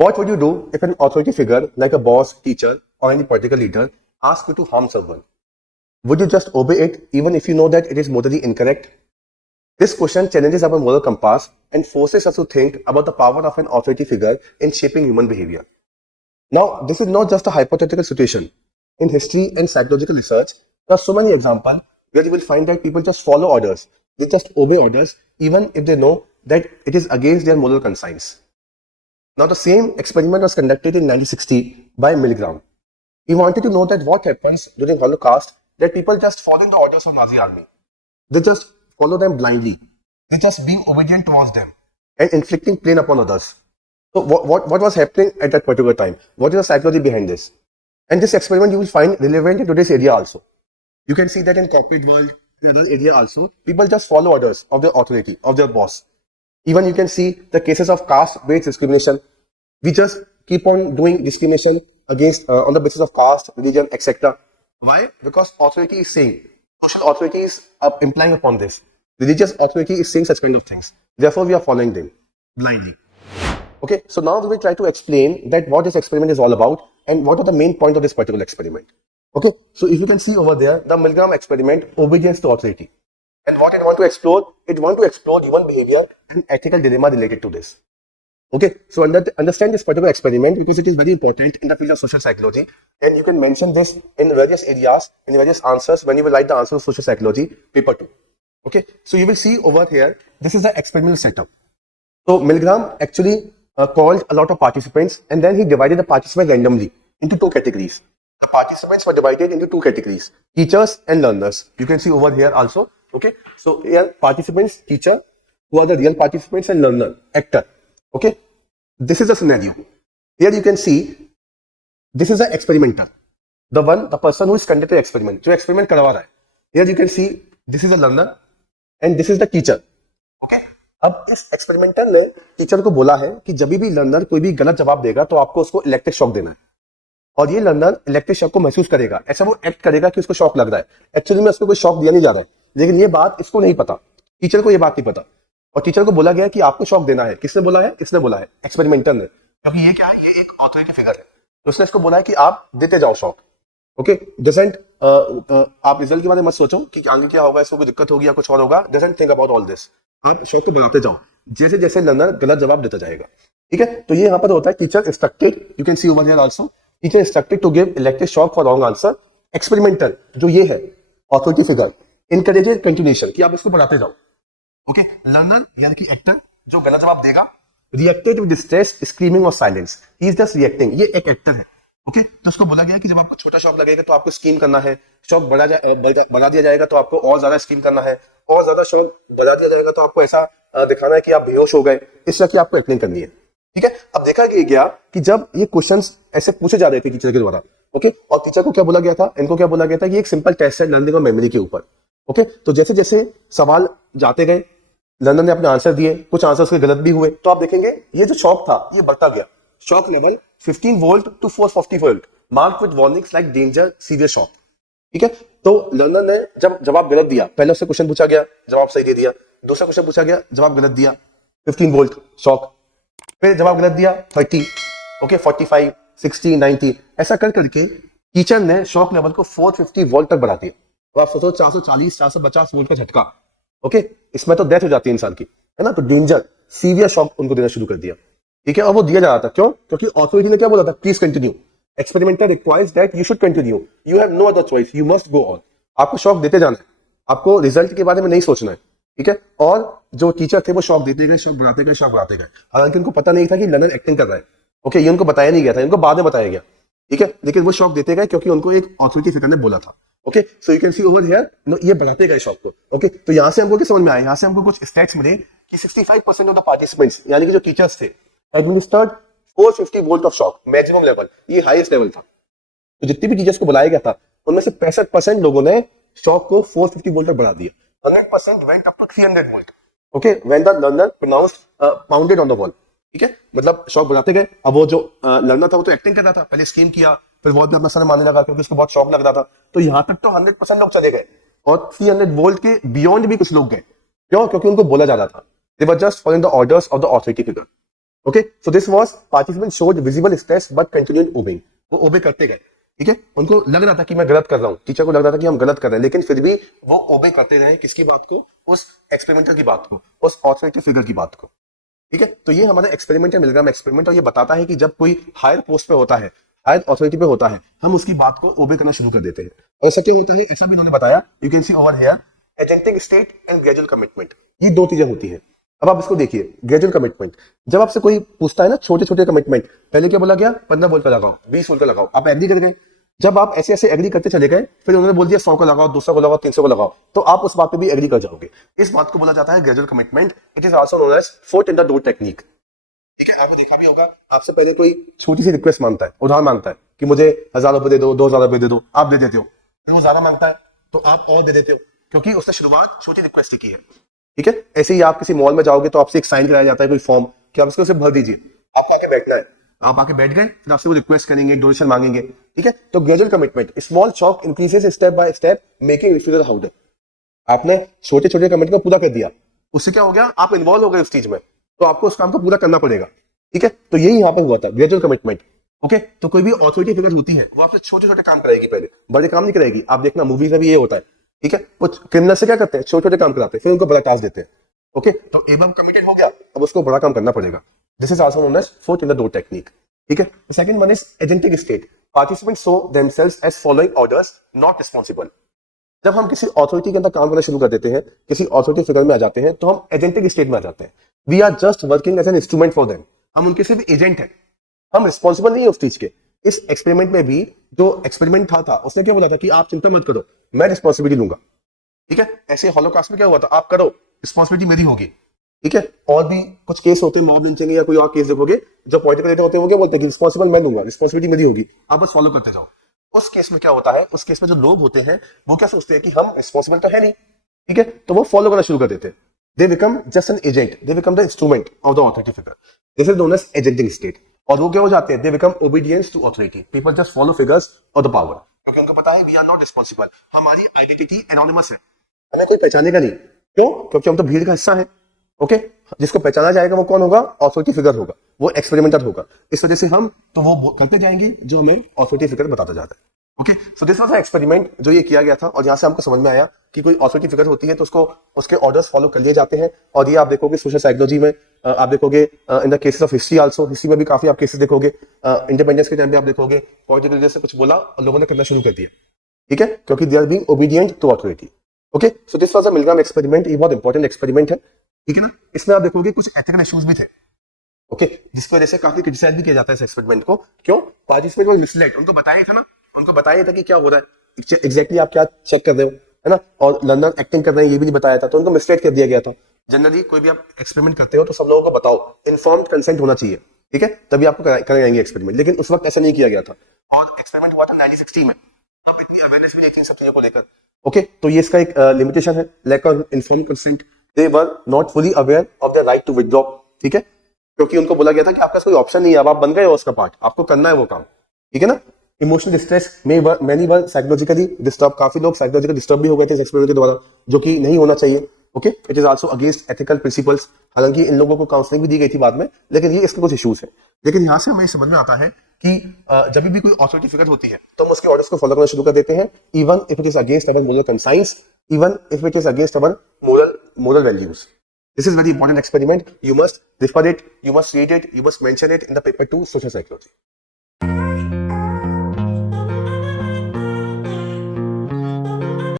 What would you do if an authority figure like a boss, teacher, or any political leader asks you to harm someone? Would you just obey it even if you know that it is morally incorrect? This question challenges our moral compass and forces us to think about the power of an authority figure in shaping human behavior. Now, this is not just a hypothetical situation. In history and psychological research, there are so many examples where you will find that people just follow orders. They just obey orders even if they know that it is against their moral conscience. Now, the same experiment was conducted in 1960 by Milgram. He wanted to know that what happens during Holocaust, that people just following the orders of Nazi army. They just follow them blindly. They just being obedient towards them and inflicting pain upon others. So what was happening at that particular time? What is the psychology behind this? And this experiment you will find relevant in today's area also. You can see that in corporate world, in other area also, people just follow orders of their authority, of their boss. Even you can see the cases of caste-based discrimination. We just keep on doing discrimination against on the basis of caste, religion, etc. Why? Because authority is saying, social authority is implying upon this. Religious authority is saying such kind of things. Therefore, we are following them blindly. Okay, so now we will try to explain that what this experiment is all about and what are the main points of this particular experiment. Okay, so if you can see over there, the Milgram experiment, obedience to authority. And what it want to explore human behavior and ethical dilemma related to this. Okay, so understand this particular experiment because it is very important in the field of social psychology, and you can mention this in various areas, in various answers when you will write the answer of social psychology, paper 2. Okay, so you will see over here, this is the experimental setup. So Milgram actually called a lot of participants, and then he divided the participants randomly into two categories. The participants were divided into two categories, teachers and learners. You can see over here also. Okay, so here participants, teacher, who are the real participants, and learner, actor. Okay, this is the scenario. Here you can see, this is the experimenter, the person who is conducting the experiment, जो experiment करवा रहा है. Here you can see, this is a learner and this is the teacher. Okay, अब इस experimenter ने teacher को बोला है कि जब भी लर्नर कोई भी गलत जवाब देगा तो आपको उसको इलेक्ट्रिक शॉक देना है, और ये लर्नर इलेक्ट्रिक शॉक को महसूस करेगा, ऐसा वो एक्ट करेगा कि उसको शॉक लग रहा है. एक्चुअली में उसको कोई शॉक दिया नहीं जा रहा है, लेकिन ये बात इसको नहीं पता, टीचर को ये बात नहीं पता, और टीचर को बोला गया कि आपको शॉक देना है. किसने बोला है? इसने बोला है, एक्सपेरिमेंटर ने, क्योंकि ये क्या है, ये एक ऑथोरिटी फिगर है, तो उसने इसको बोला है कि आप देते जाओ शॉक. ओके, डजंट आप रिजल्ट के बारे में मत सोचो कि आगे क्या होगा, इसको कोई दिक्कत होगी या कुछ और होगा. Doesn't think about all this. आप शॉक को बढ़ाते जाओ जैसे जैसे लर्नर गलत जवाब देता जाएगा. ठीक है, तो ये यहाँ पर होता है teacher instructed, you can see over here also, teacher instructed to give electric shock for wrong answer. Experimenter जो ये है ऑथोरिटी फिगर इनकरेजेज कंटिन्यूएशन, कि आप इसको बढ़ाते जाओ. ओके, लर्नर यानी कि एक्टर जो गलत जवाब देगा, रिएक्टेड विद डिस्ट्रेस, स्क्रीमिंग और silence, he is just reacting. ये एक एक्टर है. ओके, तो उसको बोला गया कि जब आपको छोटा शॉक लगेगा तो आपको स्क्रीम करना है, शॉक बढ़ा दिया जाएगा तो आपको और ज्यादा स्क्रीम करना है, और ज्यादा शॉक बढ़ा दिया जाएगा तो आपको ऐसा दिखाना है कि आप बेहोश हो गए, इस तरह की आपको एक्टिंग करनी है. ठीक है, अब देखा गया कि जब ये क्वेश्चंस ऐसे पूछे जा रहे थे टीचर के द्वारा, ओके, और टीचर को क्या बोला गया था, इनको क्या बोला गया था कि एक सिंपल टेस्ट है लर्निंग और मेमोरी के ऊपर. ओके, तो जैसे जैसे सवाल जाते गए, लर्नर ने अपने आंसर दिए, कुछ आंसर उसके गलत भी हुए, तो आप देखेंगे ये जो शॉक था ये बढ़ता गया. Shock level 15 volt to 440 volt, marked with warnings like danger, severe shock. ठीक है, तो लर्नर ने जब जवाब गलत दिया, पहले उससे क्वेश्चन पूछा गया, जवाब सही दे दिया, दूसरा क्वेश्चन पूछा गया, जवाब गलत दिया, 15 वोल्ट शॉक, फिर जवाब गलत दिया 30, ओके, 45, 60, 90, ऐसा कर करके टीचर ने शॉक लेवल को 450 वोल्ट तक बढ़ा दिया. तो आप सोचो 440, 450 वोल्ट का झटका. ओके, इसमें तो डेथ हो जाती है इंसान की, है ना. तो डेंजर, सीवियर शॉक उनको देना शुरू कर दिया. ठीक है, और वो दिया जा रहा था क्यों? क्योंकि ऑथोरिटी ने क्या बोला था, please continue, experimenter requires that you should continue, you have no other choice, you must go on. आपको शॉक देते जाना है, आपको रिजल्ट के बारे में नहीं सोचना है. ठीक है, और जो टीचर थे वो शॉक देते गए, शॉक बढ़ाते गए, शॉक बढ़ाते गए. हालांकि उनको पता नहीं था कि लर्नर एक्टिंग कर रहा है. ओके, ये उनको बताया नहीं गया था, इनको बाद में बताया गया. ठीक है, लेकिन वो शॉक देते गए क्योंकि उनको एक ऑथोरिटी फिगर ने बोला था. Okay, so you can see over here, ये बढ़ाते गए शॉक को. ओके, तो यहाँ से हमको क्या समझ में आया, यहाँ से हमको कुछ स्टैट्स मिले कि 65% ऑफ द पार्टिसिपेंट्स, यानी कि जो टीचर्स थे, administered 450 volt of shock, maximum level, ये हाईएस्ट लेवल था. तो जितने भी टीचर्स को बुलाया गया था उनमें से 65% लोगों ने शॉक को 450 वोल्ट तक बढ़ा दिया. 100% went up to 300 volt. Okay, when the learner pronounced pounded on the wall. ठीक है, मतलब शॉक बढ़ाते गए. अब वो जो लर्नर था वो तो एक्टिंग कर रहा था, पहले स्क्रीम किया, फिर वॉल पे अपना सर मारने लगा क्योंकि उसको बहुत शॉक लग रहा था. तो यहाँ तक तो 100% लोग चले गए, और 300 वोल्ट के बियॉन्ड भी कुछ लोग गए. क्यों? क्योंकि उनको बोला जा रहा था. They were just following the orders of the authority figure. Okay, so this was participant showed visible stress but continued obeying, वो ओबे करते गए, ठीक है, उनको लग रहा था कि मैं गलत कर रहा हूँ, टीचर को लग रहा था कि हम गलत कर रहे हैं, लेकिन फिर भी वो ओबे करते रहे, किसकी बात को, उस एक्सपेरिमेंटर की बात को, उस ऑथोरिटी फिगर की बात को, ठीक है। तो ये हमारा एक्सपेरिमेंट है, मिलग्राम एक्सपेरिमेंट, और ये बताता है कि जब कोई हायर पोस्ट पे होता है, हायर अथॉरिटी पे होता है, हम उसकी बात को ओबे करना शुरू कर देते हैं। ऐसा क्यों होता है, ऐसा भी इन्होंने बताया, you can see over here, agentic state and gradual commitment, ये दो चीजें होती है। अब आप इसको देखिए, ग्रेजुअल कमिटमेंट, जब आपसे कोई पूछता है ना छोटे छोटे कमिटमेंट, पहले क्या बोला गया, 15 बोल कर लगाओ, 20 बोल कर लगाओ, आप एग्री कर गए, जब आप ऐसे ऐसे एग्री करते चले गए, फिर उन्होंने बोल दिया 100 को लगाओ, 200 को लगाओ, 300 को लगाओ, तो आप उस बात पे भी एग्री कर जाओगे। इस बात को बोला जाता है gradual commitment. It is also known as foot in the door technique, ठीक है। आपने देखा भी होगा, आपसे पहले कोई छोटी सी रिक्वेस्ट मांगता है, उधार मांगता है कि मुझे 1000 रुपए दे दो, 2000 रुपए दे दो, आप दे देते हो, फिर वो ज्यादा मांगता है तो आप और दे देते हो, क्योंकि उसने शुरुआत छोटी रिक्वेस्ट की है, ठीक है। ऐसे ही आप किसी मॉल में जाओगे तो आपसे एक साइन कराया जाता है, कोई फॉर्म, कि आप इसको सिर्फ भर दीजिए, आपको आके बैठना है, आप आके बैठ गए, फिर आपसे वो रिक्वेस्ट करेंगे, डोनेशन मांगेंगे, ठीक है। तो gradual commitment, small chalk increases step by step, making refusal harder. आपने छोटे छोटे कमिटमेंट को पूरा कर दिया, उससे क्या हो गया, आप इन्वॉल्व हो गए उस चीज में, तो आपको उस काम को पूरा करना पड़ेगा, ठीक है। तो यही यहाँ पे हुआ था, ग्रेजुअल कमिटमेंट, ओके। तो कोई भी ऑथोरिटी फिगर होती है, वो आपसे छोटे छोटे काम कराएगी, पहले बड़े काम नहीं कराएगी। आप देखना मूवीज में भी ये होता है, ठीक है, वो क्रिमिनल से क्या करते हैं, छोटे छोटे काम कराते हैं, फिर उनको बड़ा टास्क देते हैं, ओके। तो एबम कमिटेड हो गया, अब उसको बड़ा काम करना पड़ेगा। This is also known as foot in the door technique, ठीक है। Second one is agentic state, participants show themselves as following orders, not responsible. जब हम किसी अथॉरिटी के अंदर काम करना शुरू कर देते हैं, किसी अथॉरिटी फिगर में आ जाते हैं, तो हम एजेंटिक स्टेट में आ जाते हैं। We are just working as an instrument for them, हम उनके सिर्फ एजेंट हैं, हम रिस्पॉन्सिबल नहीं है उस चीज के। इस एक्सपेरिमेंट में भी जो एक्सपेरिमेंट था उसने क्या बोला था कि आप चिंता मत करो, मैं रिस्पॉन्सिबिलिटी लूंगा, ठीक है। ऐसे हॉलोकास्ट में क्या हुआ था, आप करो, रिस्पॉन्सिबिलिटी मेरी होगी, ठीक है। और भी कुछ केस होते हैं, मॉब लिंचिंग या कोई और केस देखोगे, जो पॉलिटिकल लीडर होते हैं वो क्या बोलते हैं कि रिस्पॉन्सिबल मैं लूंगा, रिस्पॉन्सिबिलिटी मेरी होगी, आप बस फॉलो करते जाओ। उस केस में क्या होता है, उस केस में जो लोग होते हैं वो क्या सोचते हैं कि हम रिस्पॉन्सिबल तो है नहीं, ठीक है, तो वो फॉलो करना शुरू कर देते हैं। They become just an agent, they become the instrument of the authority figure, this is known as agentic state. और वो क्या हो जाते हैं, they become obedience to authority, people just follow figures और द पावर, क्योंकि उनको पता है वी आर नॉट रिस्पॉन्सिबल, हमारी आइडेंटिटी एनोनिमस है, हमें कोई पहचानेगा नहीं, क्यों, क्योंकि हम तो भीड़ का हिस्सा है, ओके। जिसको पहचाना जाएगा वो कौन होगा, ऑथोरिटी फिगर होगा, वो एक्सपेरिमेंटर होगा। इस वजह से हम तो वो करते जाएंगे जो हमें ऑथोरिटी फिगर बताता जाता है, okay. So this was experiment जो ये किया गया था, और यहाँ से हमको समझ में आया कि कोई ऑथोरिटी फिगर होती है तो उसको उसके ऑर्डर्स फॉलो कर लिए जाते हैं। और ये आप देखोगे सोशल साइकोलॉजी में, आप देखोगे in the cases of history also, history में भी काफी आप केसेस देखोगे, इंडिपेंडेंस के टाइम पे आप देखोगे पॉलिटिकल लीडर से कुछ बोला और लोगों ने करना शुरू कर दिया, ठीक है, क्योंकि they are being obedient to authority, okay. So this was a Milgram experiment, ये बहुत इंपॉर्टेंट एक्सपेरिमेंट है, ठीक है ना। इसमें आप देखोगे कुछ एथिकल इश्यूज भी थे, ओके, जिसकी वजह से काफी क्रिटिसाइज भी किया जाता है इस एक्सपेरिमेंट को। क्यों, पार्टिसिपेंट को मिसलेड, उनको बताया था ना, उनको बताया था कि क्या हो रहा है एग्जैक्टली, आप क्या चेक कर रहे हो, है ना, और लंदन एक्टिंग कर रहे हैं ये भी नहीं बताया था, तो उनको मिसलेड कर दिया गया था। जनरली कोई भी आप एक्सपेरिमेंट करते हो तो सब लोगों को बताओ, इन्फॉर्म्ड कंसेंट होना चाहिए, ठीक है, तभी आपको कराएंगे एक्सपेरिमेंट, लेकिन उस वक्त ऐसा नहीं किया गया था। और एक्सपेरिमेंट हुआ था 1960 में, तब इतनी अवेयरनेस भी नहीं थी सब चीजों को लेकर, ओके। तो ये इसका एक लिमिटेशन है, lack of informed consent, they were not fully aware of the right to withdraw, ठीक है, क्योंकि उनको बोला गया था कि आपका कोई ऑप्शन नहीं है, अब आप बन गए हो उसका पार्ट, आपको करना है वो काम, ठीक है ना। इमोशनल डिस्ट्रेस में मेनी वर साइकोलॉजिकली डिस्टर्ब, काफी लोग साइकोलॉजिकली डिस्टर्ब भी हो गए थे इस एक्सपेरिमेंट के द्वारा, जो कि नहीं होना चाहिए, okay. It is also against ethical principles, हालांकि इन लोगों को काउंसलिंग भी दी गई थी बाद में, लेकिन ये इसके कुछ इश्यूज है। लेकिन यहाँ से हमें समझ में आता है कि जब भी कोई ऑथोरिटी फिगर होती है तो हम उसके ऑर्डर्स को फॉलो करना शुरू कर देते हैं, even if it is against our moral conscience, even if it is against our moral values. This is very important experiment. You must refer it, you must read it, you must mention it in the paper 2 social psychology.